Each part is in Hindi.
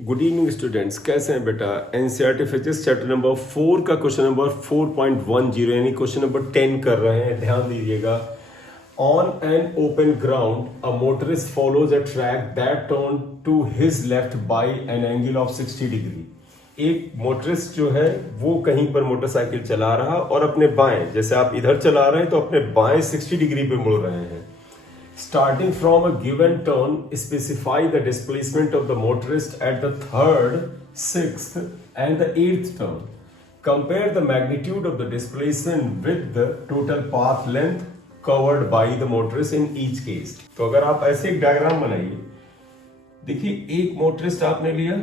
गुड इवनिंग स्टूडेंट्स, कैसे हैं बेटा। एनसीईआरटी फिजिक्स चैप्टर नंबर 4 का क्वेश्चन नंबर 4.10 यानी क्वेश्चन नंबर 10 कर रहे हैं। ध्यान दीजिएगा। On an open ground a motorist follows a track that turn to his left by an angle of 60 degree. एक मोटरिस्ट जो है वो कहीं पर मोटरसाइकिल चला रहा और अपने बाएं, जैसे आप इधर चला रहे हैं तो अपने बाएं 60 डिग्री पे मुड़ रहे हैं। Starting from a given turn, specify the displacement of the motorist at the third, sixth, and the eighth turn. Compare the magnitude of the displacement with the total path length covered by the motorist in each case. तो अगर आप ऐसे एक डायग्राम बनाइए, देखिए एक मोटरिस्ट आपने लिया,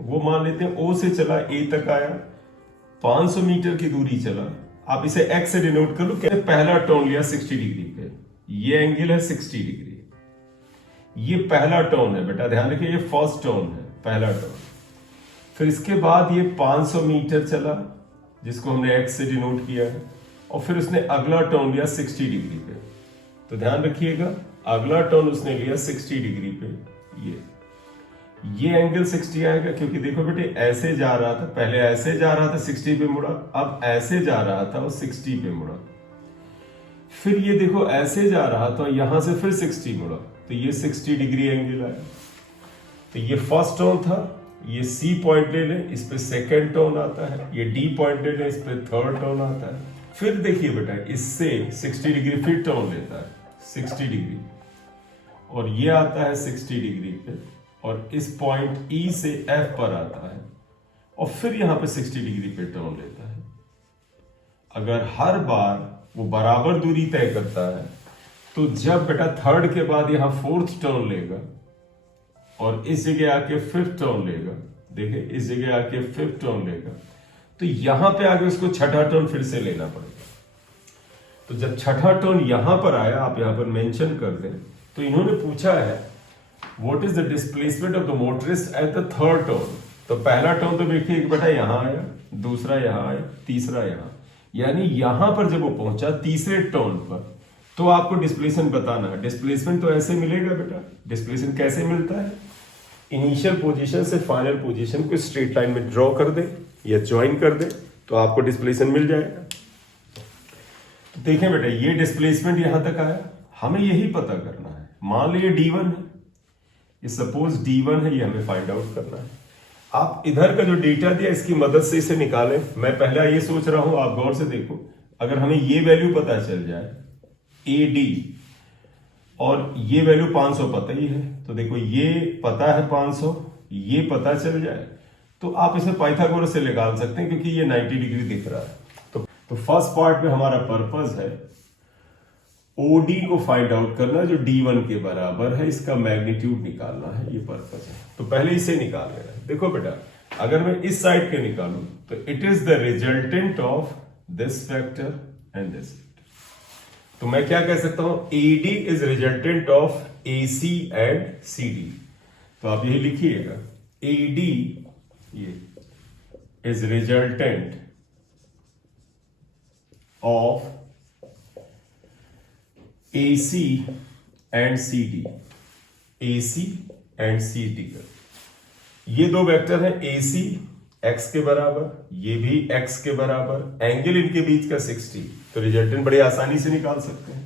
वो मान लेते हैं O से चला A तक आया, 500 मीटर की दूरी चला। आप इसे X से डिनोट कर लो। पहला टर्न लिया 60 डिग्री पे, ये एंगल है 60 डिग्री। ये पहला टर्न है बेटा, ध्यान रखिए, ये फर्स्ट टर्न है, पहला टर्न। फिर इसके बाद ये 500 मीटर चला, जिसको हमने x से डिनोट किया है, और फिर उसने अगला टर्न लिया 60 डिग्री पे। तो ध्यान रखिएगा, अगला टर्न उसने लिया 60 डिग्री पे। ये एंगल 60 आएगा, क्योंकि देखो बेटे ऐसे जा रहा था, पहले ऐसे जा रहा था 60 पे मुड़ा, अब ऐसे जा रहा था वो 60 पे मुड़ा। फिर ये देखो ऐसे जा रहा था, यहां से फिर 60 मुड़ा, तो ये 60 डिग्री एंगल आया। तो ये फर्स्ट टर्न था, ये C पॉइंट ले लें, इस पे सेकंड टर्न आता है। ये D पॉइंट ले लें, इस पे थर्ड टर्न आता है। फिर देखिए बेटा, इससे 60 डिग्री फिर टर्न लेता है 60 डिग्री, और ये आता है 60 डिग्री पे, और इस पॉइंट E से F पर आता है, और फिर यहां पे 60 डिग्री पे टर्न लेता है। अगर हर बार वो बराबर दूरी तय करता है, तो जब बेटा थर्ड के बाद यहां फोर्थ टर्न लेगा और इस जगह आके फिफ्थ टर्न लेगा, देखिए इस जगह आके फिफ्थ टर्न लेगा, तो यहां पे आगे उसको छठा टर्न फिर से लेना पड़ेगा। तो जब छठा टर्न यहां पर आया, आप यहां पर मेंशन कर दें, तो इन्होंने पूछा है what is the displacement of the motorist at the third turn. तो पहला टर्न तो देखिए एक बेटा यहां आया, दूसरा यहां आया, तीसरा यहां, यानी यहां पर जब वो पहुंचा तीसरे टर्न पर, तो आपको डिस्प्लेसमेंट बताना है। डिस्प्लेसमेंट तो ऐसे मिलेगा बेटा, डिस्प्लेसमेंट कैसे मिलता है, इनिशियल पोजीशन से फाइनल पोजीशन को स्ट्रेट लाइन में ड्रॉ कर दे या ज्वाइन कर दे, तो आपको डिस्प्लेसमेंट मिल जाएगा। तो देखें बेटा, ये डिस्प्लेसमेंट यहां तक आया, हमें यही पता करना है। मान लीजिए D1 है, ये सपोज D1 है, ये हमें फाइंड आउट करना है। आप इधर का जो डेटा दिया इसकी मदद से इसे निकालें। मैं पहला ये सोच रहा हूं, आप गौर से देखो, अगर हमें ये वैल्यू पता चल जाए AD, और ये वैल्यू 500 पता ही है, तो देखो ये पता है 500, ये पता चल जाए, तो आप इसे पाइथागोरस से निकाल सकते हैं, क्योंकि ये 90 डिग्री दिख रहा है। तो फर्स्ट पार्ट में हमारा पर्पस है OD को फाइंड आउट करना, जो D1 के बराबर है, इसका मैग्नीट्यूड निकालना है, ये पर्पस है। तो पहले इसे निकाल लेना है। देखो बेटा, अगर मैं इस साइड के निकालूं, तो it is the resultant of this factor and this factor. तो मैं क्या कह सकता हूं, AD is resultant of AC and CD। तो आप यही लिखिएगा, AD ये is resultant of AC and CD, AC and CD का ये दो वेक्टर हैं, AC x के बराबर, ये भी x के बराबर, एंगल इनके बीच का 60, तो रिजल्टेंट बड़े आसानी से निकाल सकते हैं।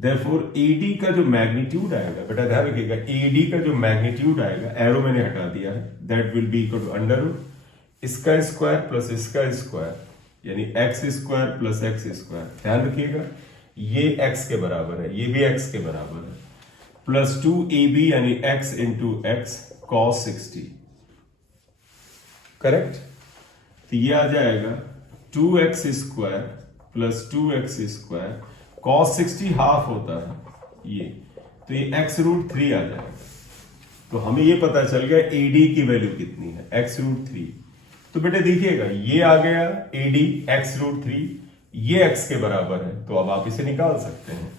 देयरफॉर AD का जो मैग्नीट्यूड आएगा, बेटा ध्यान रखिएगा, AD का जो मैग्नीट्यूड आएगा, एरो मैंने हटा दिया है, that will be equal to under root इसका स्क्वायर प्लस इसका स्क्वायर, यानी x square plus x square. ध्यान रखिएगा, ये x के बराबर है, ये भी x के बराबर है, प्लस 2AB यानी x into x cos 60, correct. तो ये आ जाएगा 2x square plus 2x square, cos 60 half होता है ये, तो ये x रूट 3 आ जाएगा। तो हमें ये पता चल गया AD की वैल्यू कितनी है, x रूट 3। तो बेटे देखिएगा, ये आ गया AD x रूट 3, ये x के बराबर है, तो अब आप इसे निकाल सकते हैं।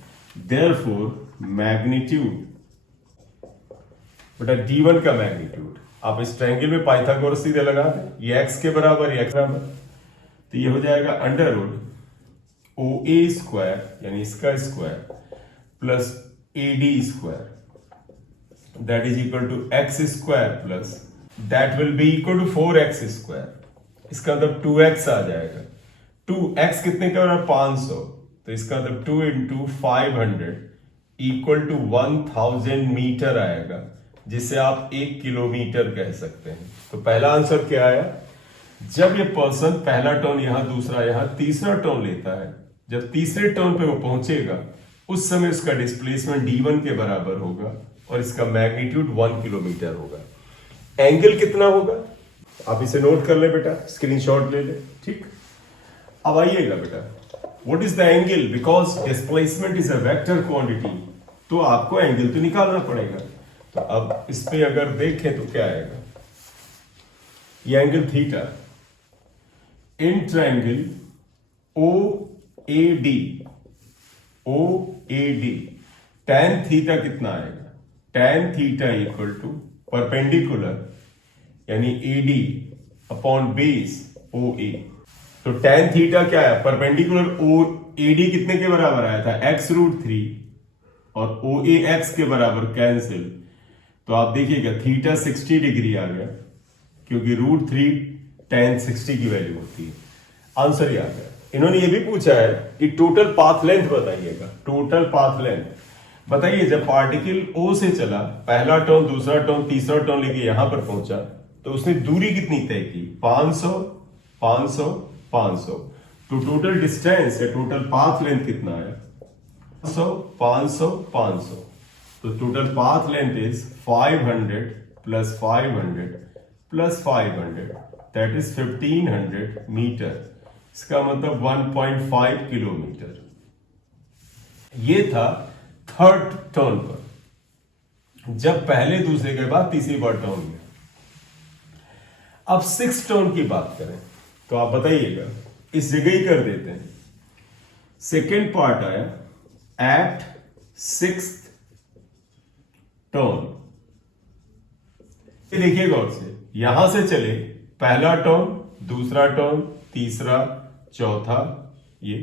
देयरफॉर मैग्नीट्यूड, बेटा D1 का मैग्नीट्यूड, आप इस ट्रायंगल में पाइथागोरस सीधे लगा दें, ये x के बराबर, ये x बराबर, तो ये हो जाएगा अंडर रूट OA स्क्वायर यानी इसका square plus AD square, that is equal to x square plus that will be equal to 4x²। इसका मतलब 2x आ जाएगा। 2x कितने का बराबर 500, तो इसका मतलब 2 इंटू 500 इक्वल टू 1000 मीटर आएगा, जिसे आप 1 किलोमीटर कह सकते हैं। तो पहला आंसर क्या आया? जब ये पर्सन पहला टर्न यहां, दूसरा यहां, तीसरा टर्न लेता है, जब तीसरे टर्न पे वो पहुंचेगा उस समय उसका डिस्प्लेसमेंट d1 के बराबर होगा और इसका मैग्नीट्यूड 1 किलोमीटर होगा। एंगल कितना होगा आप इसे नोट कर ले बेटा, स्क्रीनशॉट ले ले। ठीक, अब आइएगा बेटा, what is the angle? Because displacement is a vector quantity, तो आपको एंगल तो निकालना पड़ेगा। तो अब इस पे अगर देखें तो क्या आएगा? ये angle theta in triangle OAD, tan theta कितना आएगा? tan theta equal to perpendicular यानी AD अपॉन बेस OA। तो tan थीटा क्या है? परपेंडिकुलर AD कितने के बराबर आया था? x√3 और OA x के बराबर कैंसिल। तो आप देखिएगा थीटा 60 डिग्री आ गया, क्योंकि √3 tan 60 की वैल्यू होती है। आंसर ही आ गया। इन्होंने ये भी पूछा है कि टोटल पाथ लेंथ बताइएगा। टोटल पाथ लेंथ बताइए, जब पार्टिकल O से चला, पहला टर्न, दूसरा टर्न, तीसरा टर्न लेके यहां पर पहुंचा, तो उसने दूरी कितनी तय की? 500 500 500। तो टोटल डिस्टेंस या टोटल पाथ लेंथ कितना है? 500 500 500। तो total path length is 500 plus 500 plus 500, that is 1500 metre. इसका मतलब 1.5 किलोमीटर। ये था थर्ड टर्न पर, जब पहले दूसरे के बाद तीसरी बार टर्न में। अब सिक्स टर्न की बात करें तो आप बताइएगा, इस जगह ही कर देते हैं। सेकेंड पार्ट आया एट सिक्स्थ टर्न। ये देखिएगा, और से यहां से चले, पहला टर्न, दूसरा टर्न, तीसरा, चौथा, ये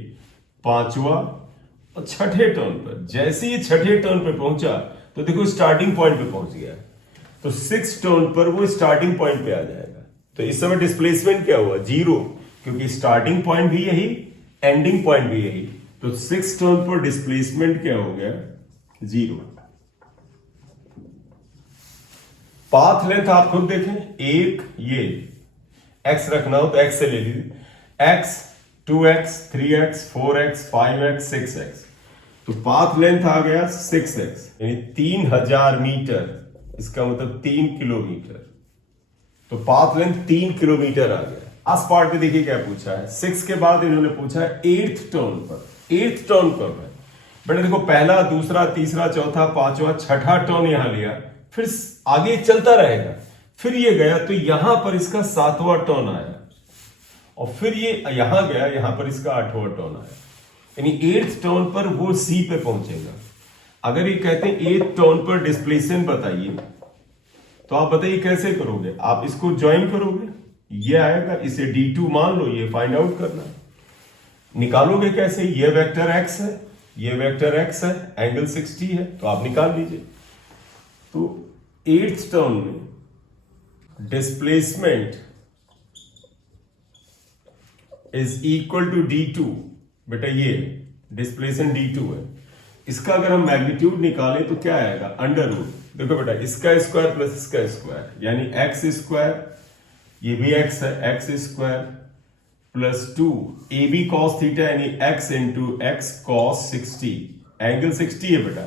पांचवा और छठे टर्न पर, जैसे ही छठे टर्न पे पहुंचा तो देखो स्टार्टिंग पॉइंट पे पहुंच गया। तो सिक्स टर्न पर वो स्टार्टिंग पॉइंट पे आ जाएगा। तो इस समय डिस्प्लेसमेंट क्या हुआ? 0, क्योंकि स्टार्टिंग पॉइंट भी यही, एंडिंग पॉइंट भी यही। तो सिक्स टर्न पर डिस्प्लेसमेंट क्या हो गया? 0। पाथ लेंथ आप खुद देखें, एक ये x रखना हो तो x से ले लीजिए, x 2x 3x 4x 5x 6x। तो पाथ लेंथ आ गया 6x, यानी 3000 मीटर। इसका मतलब 3 किलोमीटर। तो पाथ लेंथ 3 किलोमीटर आ गया। आस पार्ट पे देखिए क्या पूछा है। 6 के बाद इन्होंने पूछा है 8th टर्न पर। 8th टर्न कब है बेटा? देखो पहला, दूसरा, तीसरा, चौथा, पांचवा, छठा टर्न यहां लिया, फिर आगे चलता रहेगा, फिर ये गया तो यहां पर इसका 7वां टर्न आया, और फिर ये यहां गया, यहां पर इसका 8वां टर्न आया, यानी 8th टर्न पर वो सी पे पहुंचेगा। अगर ये कहते हैं 8th टर्न पर डिस्प्लेसमेंट बताइए, तो आप बताइए कैसे करोगे? आप इसको ज्वाइन करोगे, ये आएगा, इसे D2 मान लो, ये फाइंड आउट करना है। निकालोगे कैसे? ये वेक्टर x है, ये वेक्टर x है, एंगल 60 है, तो आप निकाल लीजिए। तो 8th टर्न में displacement is equal to D2। बेटा ये डिस्प्लेसमेंट D2 है। इसका अगर हम मैग्नीट्यूड निकालें तो क्या आएगा? Under root. देखो बेटा, इसका स्क्वायर प्लस इसका स्क्वायर, यानी x स्क्वायर, ये भी x है, x square plus 2 AB cos थीटा, यानी x into x cos 60। Angle 60 है बेटा,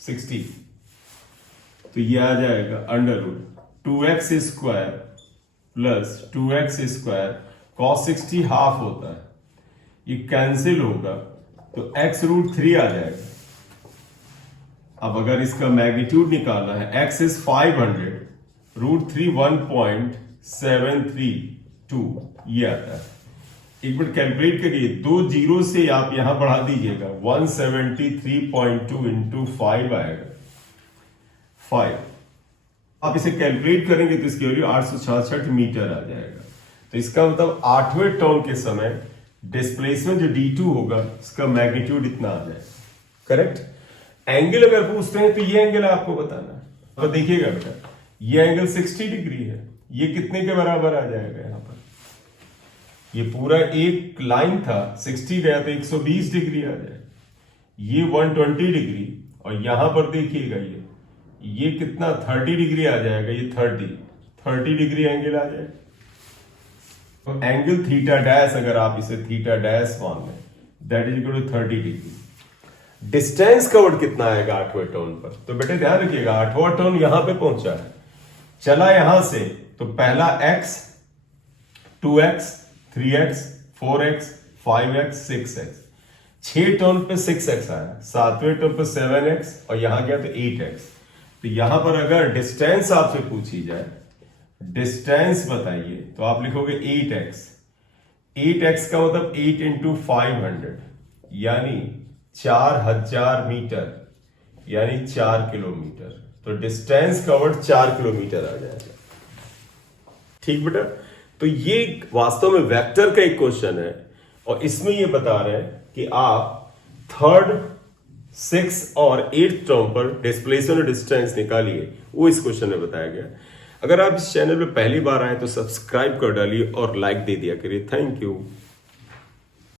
60। तो ये आ जाएगा under root 2x square plus 2x square, cos 60 half होता है, ये कैंसिल होगा, तो x√3 आ जाएगा। अब अगर इसका मैग्नीट्यूड निकालना है, x इज 500, √3 1.732 ये आता है। एक बार कैलकुलेट करिए, 2 जीरो से आप यहां बढ़ा दीजिएगा, 173.2 इंटू 5 आएगा 5। आप इसे कैलकुलेट करेंगे तो इसकी वैल्यू 866 मीटर आ जाएगा। तो इसका मतलब 8वें टर्न के समय डिस्प्लेसमेंट जो D2 होगा, इसका मैग्नीट्यूड इतना आ जाएगा। करेक्ट। एंगल अगर पूछते हैं तो ये एंगल आपको बताना है। तो देखिएगा बेटा, ये एंगल 60 डिग्री है, ये कितने के बराबर आ जाएगा यहां पर? ये पूरा एक लाइन था, 60 गया तो 120 डिग्री आ जाएगा। ये 120 डिग्री, और यहां पर देखिएगा ये कितना 30 डिग्री आ जाएगा। ये 30 डिग्री एंगल आ जाएगा। तो एंगल थीटा डैश, अगर आप इसे थीटा डैश मान लें, that is equal to 30 degree. Distance covered कितना आएगा 8वें टर्न पर? तो बेटे ध्यान रखिएगा, 8वां टर्न यहां पे पहुंचा है, चला यहां से, तो पहला x, 2x, 3x, 4x, 5x, 6x, 6 turn पे 6x आया, 7वें टर्न पे 7x, और यहां गया तो 8x। तो यहां पर अगर डिस्टेंस आपसे पूछी जाए, डिस्टेंस बताइए, तो आप लिखोगे 8x। 8x का मतलब 8 इंटू 500, यानी 4000 मीटर, यानी 4 किलोमीटर। तो डिस्टेंस कवर्ड 4 किलोमीटर आ जाएगा। ठीक बेटा, तो ये वास्तव में वेक्टर का एक क्वेश्चन है, और इसमें ये बता रहे हैं कि आप 3rd, 6th और 8th टर्म पर डिस्प्लेसमेंट और डिस्टेंस निकालिए। वो इस क्वेश्चन में बताया गया। अगर आप इस चैनल पे पहली बार आए तो सब्सक्राइब कर डालिए और लाइक दे दिया करिए। Thank you.